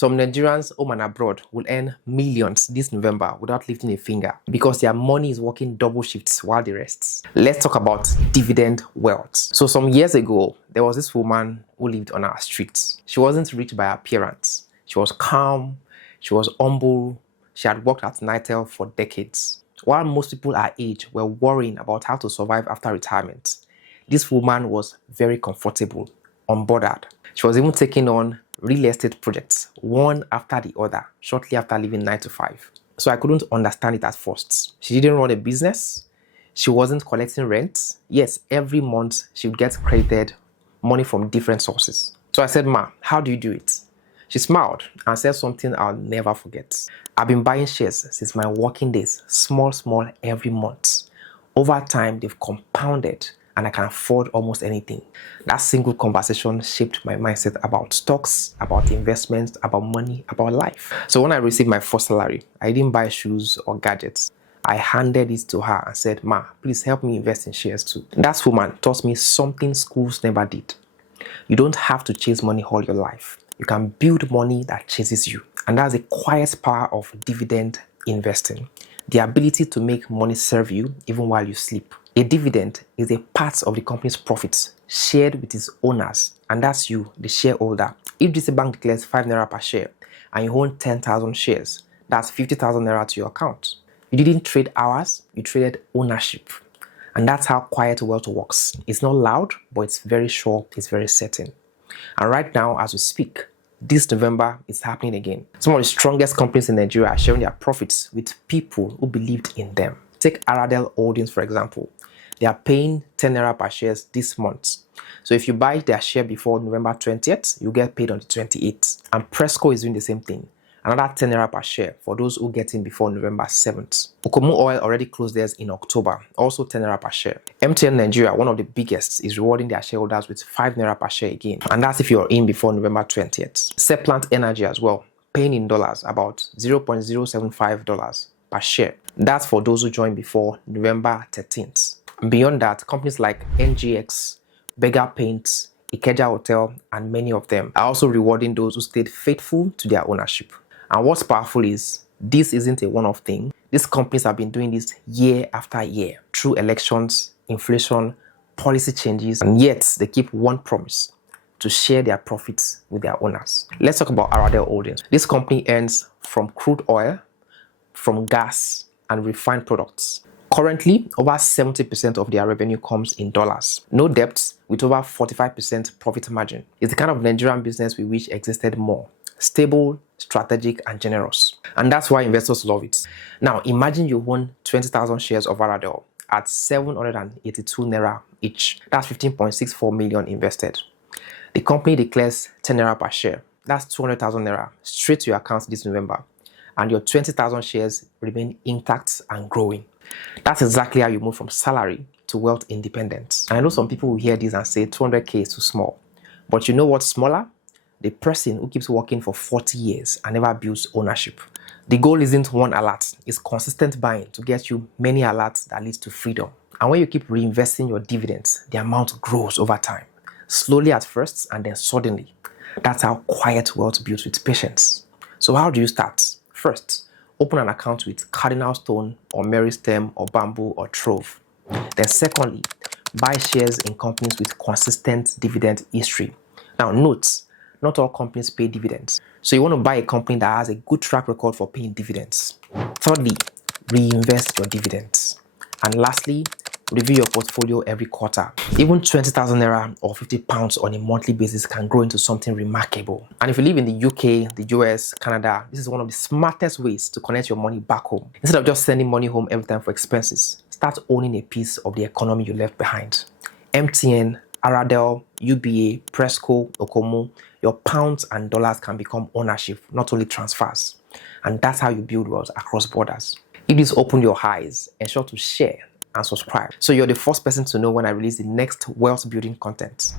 Some Nigerians home and abroad will earn millions this November without lifting a finger because their money is working double shifts while they rest. Let's talk about dividend wealth. So some years ago, there was this woman who lived on our streets. She wasn't rich by appearance. She was calm, she was humble, she had worked at NITEL for decades. While most people her age were worrying about how to survive after retirement, this woman was very comfortable, unbothered. She was even taking on real estate projects, one after the other, shortly after leaving 9 to 5. So I couldn't understand it at first. She didn't run a business. She wasn't collecting rent. Yes, every month she would get credited money from different sources. So I said, "Ma, how do you do it?" She smiled and said something I'll never forget. "I've been buying shares since my working days, small, every month. Over time, they've compounded and I can afford almost anything." That single conversation shaped my mindset about stocks, about investments, about money, about life. So when I received my first salary, I didn't buy shoes or gadgets. I handed it to her and said, "Ma, please help me invest in shares too." That woman taught me something schools never did. You don't have to chase money all your life. You can build money that chases you. And that's the quiet power of dividend investing. The ability to make money serve you even while you sleep. A dividend is a part of the company's profits shared with its owners, and that's you, the shareholder. If this bank declares 5 naira per share and you own 10,000 shares, that's 50,000 naira to your account. You didn't trade hours, you traded ownership. And that's how quiet wealth works. It's not loud, but it's very sure, it's very certain. And right now, as we speak, this November, it's happening again. Some of the strongest companies in Nigeria are sharing their profits with people who believed in them. Take Aradel Holdings, for example. They are paying 10 naira per shares this month. So if you buy their share before November 20th, you get paid on the 28th. And Presco is doing the same thing. Another 10 naira per share for those who get in before November 7th. Okomu Oil already closed theirs in October, also 10 naira per share. MTN Nigeria, one of the biggest, is rewarding their shareholders with 5 naira per share again. And that's if you're in before November 20th. Seplant Energy as well, paying in dollars, about $0.075 per share. That's for those who join before November 13th. Beyond that, companies like NGX, Beggar Paints, Ikeja Hotel, and many of them are also rewarding those who stayed faithful to their ownership. And what's powerful is, this isn't a one-off thing. These companies have been doing this year after year through elections, inflation, policy changes, and yet they keep one promise: to share their profits with their owners. Let's talk about Aradel Holdings. This company earns from crude oil, from gas, and refined products. Currently, over 70% of their revenue comes in dollars. No debts, with over 45% profit margin. It's the kind of Nigerian business we wish existed more. Stable, strategic, and generous. And that's why investors love it. Now, imagine you own 20,000 shares of Aradel at 782 naira each. That's 15.64 million invested. The company declares 10 naira per share. That's 200,000 naira straight to your account this November. And your 20,000 shares remain intact and growing. That's exactly how you move from salary to wealth independence. And I know some people will hear this and say 200k is too small. But you know what's smaller? The person who keeps working for 40 years and never builds ownership. The goal isn't one alert, it's consistent buying to get you many alerts that leads to freedom. And when you keep reinvesting your dividends, the amount grows over time. Slowly at first and then suddenly. That's how quiet wealth builds with patience. So how do you start? First, open an account with Cardinal Stone or Meristem or Bamboo or Trove. Then secondly, buy shares in companies with consistent dividend history. Now note, not all companies pay dividends. So you want to buy a company that has a good track record for paying dividends. Thirdly, reinvest your dividends. And lastly, review your portfolio every quarter. Even 20,000 naira or 50 pounds on a monthly basis can grow into something remarkable. And if you live in the UK, the US, Canada, this is one of the smartest ways to connect your money back home. Instead of just sending money home every time for expenses, start owning a piece of the economy you left behind. MTN, Aradel, UBA, Presco, Okomu, your pounds and dollars can become ownership, not only transfers. And that's how you build wealth across borders. If this opened your eyes, ensure to share and subscribe so you're the first person to know when I release the next wealth building content.